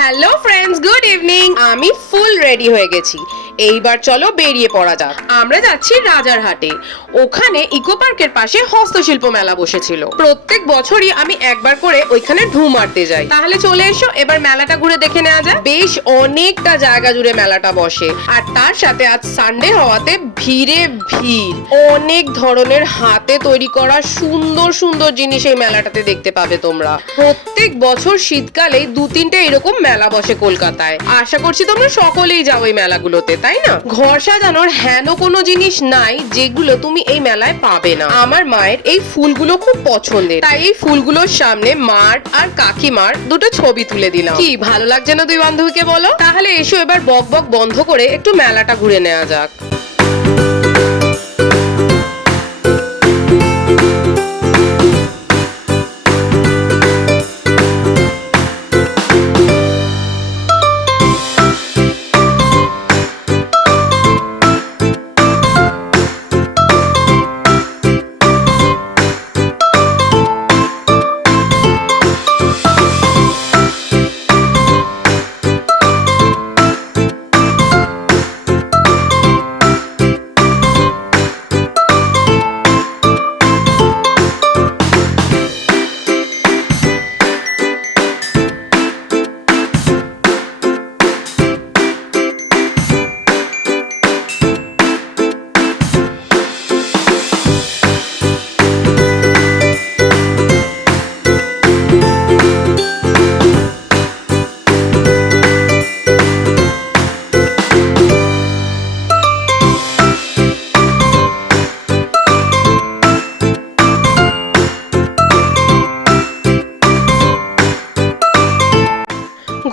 Hello friends good evening আমি full ready হয়ে গেছি। এইবার চলো বেরিয়ে পড়া যাক। আমরা যাচ্ছি রাজারহাটে ওখানে ইকো পার্কের পাশে হস্তশিল্প মেলা বসেছিল। প্রত্যেক বছরই আমি একবার করে ওইখানে ঢু মারতে যাই। তাহলে চলে এসো, এবার মেলাটা ঘুরে দেখে নেওয়া যায় বেশ অনেকটা জায়গা জুড়ে মেলাটা বসে। আর তার সাথে আজ সানডে হওয়াতে ভিড়ে ভিড়। অনেক ধরনের হাতে তৈরি করা সুন্দর সুন্দর জিনিস এই মেলাটাতে দেখতে পাবে তোমরা। প্রত্যেক বছর শীতকালে দু তিনটে এরকম মেলা বসে কলকাতায়। আশা করছি তোমরা সকলেই যাও এই মেলাগুলোতে। তাই না? ঘর সাজানোর হেন কোনো জিনিস নাই যেগুলো তুমি এই মেলায় পাবে না। আমার মায়ের এই ফুলগুলো খুব পছন্দের। তাই এই ফুলগুলোর সামনে মার আর কাকিমার দুটো ছবি তুলে দিলাম। কি ভালো লাগছে না দুই বান্ধবীকে বলো? তাহলে এসো এবার বক বক বন্ধ করে একটু মেলাটা ঘুরে নেওয়া যাক।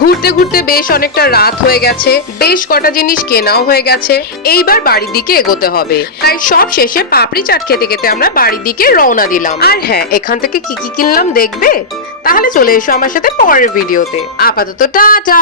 ঘুরতে ঘুরতে বেশ অনেকটা রাত হয়ে গেছে। বেশ কটা জিনিস কেনাও হয়ে গেছে। এইবার বাড়ির দিকে এগোতে হবে। তাই সব শেষে পাপড়ি চাট খেতে খেতে আমরা বাড়ির দিকে রওনা দিলাম। আর হ্যাঁ এখান থেকে কি কি কিনলাম দেখবে? তাহলে চলে এসো আমার সাথে পরের ভিডিওতে। আপাতত টাটা!